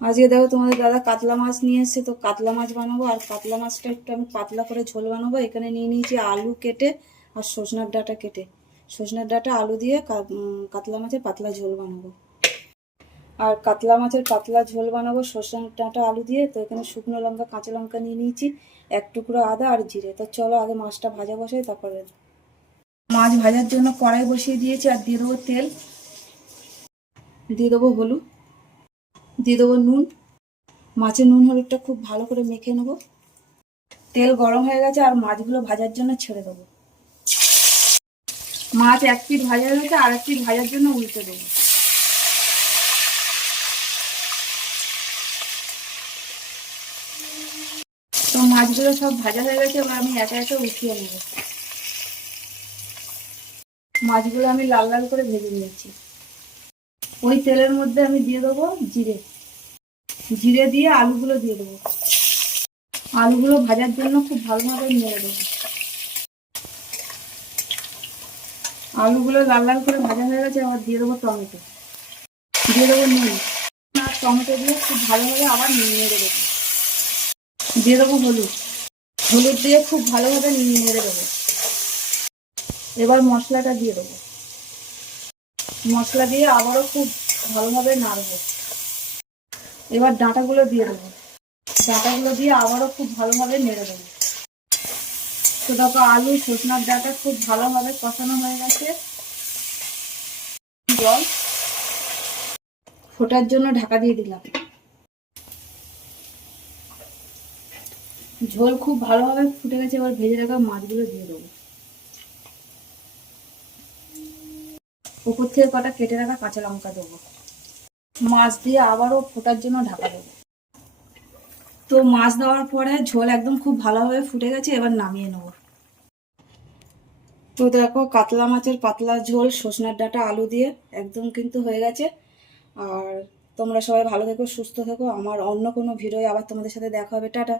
আজকে দেখো তোমাদের দাদা কাতলা মাছ নিয়ে এসেছে, তো কাতলা মাছ বানাবো। আর কাতলা মাছটা একটু আমি পাতলা করে ঝোল বানাবো। এখানে নিয়ে নিয়েছি আলু কেটে আর সজনার ডাঁটা কেটে। সজনার ডাঁটা আলু দিয়ে কাতলা মাছের পাতলা ঝোল বানাবো। আর কাতলা মাছের পাতলা ঝোল বানাবো সজনার ডাঁটা আলু দিয়ে। তো এখানে শুকনো লঙ্কা কাঁচা লঙ্কা নিয়ে নিয়েছি, এক টুকরো আদা আর জিরে। তো চলো আগে মাছটা ভাজা বসাই, তারপরে মাছ ভাজার জন্য কড়াই বসিয়ে দিয়েছি। আর দিয়ে দেবো তেল, দিয়ে দেবো হলুদ, দিয়ে দেবো নুন। মাছের নুন হলুদটা খুব ভালো করে মেখে নেবো। তেল গরম হয়ে গেছে আর মাছগুলো ভাজার জন্য ছেড়ে দেবো। মাছ এক পিঠ ভাজা হয়ে গেছে, আর এক পিঠ ভাজার জন্য উল্টে দেবো। তো মাছগুলো সব ভাজা হয়ে গেছে, এবার আমি একা একা উঠিয়ে নেব। মাছগুলো আমি লাল লাল করে ভেজে নিয়েছি। ওই তেলের মধ্যে আমি দিয়ে দেবো জিরে। জিরে দিয়ে আলুগুলো দিয়ে দেবো। আলুগুলো ভাজার জন্য খুব ভালোভাবে নেড়ে দেবো। আলুগুলো লাল লাল করে ভাজা হয়ে গেছে, আবার দিয়ে দেবো টমেটো, দিয়ে দেবো নুন। আর টমেটো দিয়ে খুব ভালোভাবে আবার নেড়ে দেবো। দিয়ে দেবো হলুদ, হলুদ দিয়ে খুব ভালোভাবে নেড়ে দেবো। এবার মশলাটা দিয়ে দেবো। মশলা দিয়ে আবারও খুব ভালোভাবে নাড়বো। এবার ডাঁটাগুলো দিয়ে দেবো। ডাঁটাগুলো দিয়ে আবারও খুব ভালোভাবে নেড়ে দেবো। তো দেখো আলু সজনার ডাঁটা খুব ভালোভাবে কষানো হয়ে গেছে। জল ফোটার জন্য ঢাকা দিয়ে দিলাম। ঝোল খুব ভালোভাবে ফুটে গেছে, এবার ভেজে রাখা মাছগুলো দিয়ে দেবো। উপর থেকে কটা কেটে রাখা কাঁচা লঙ্কা দেবো। মাছ দিয়ে আবারও ফোটার জন্য ঢাকা দেবো। তো মাছ দেওয়ার পরে ঝোল একদম খুব ভালোভাবে ফুটে গেছে, এবার নামিয়ে নেবো। তো দেখো কাতলা মাছের পাতলা ঝোল সজনার ডাঁটা আলু দিয়ে একদম কিন্তু হয়ে গেছে। আর তোমরা সবাই ভালো থেকো, সুস্থ থেকো। আমার অন্য কোনো ভিডিও আবার তোমাদের সাথে দেখা হবে। টাটা।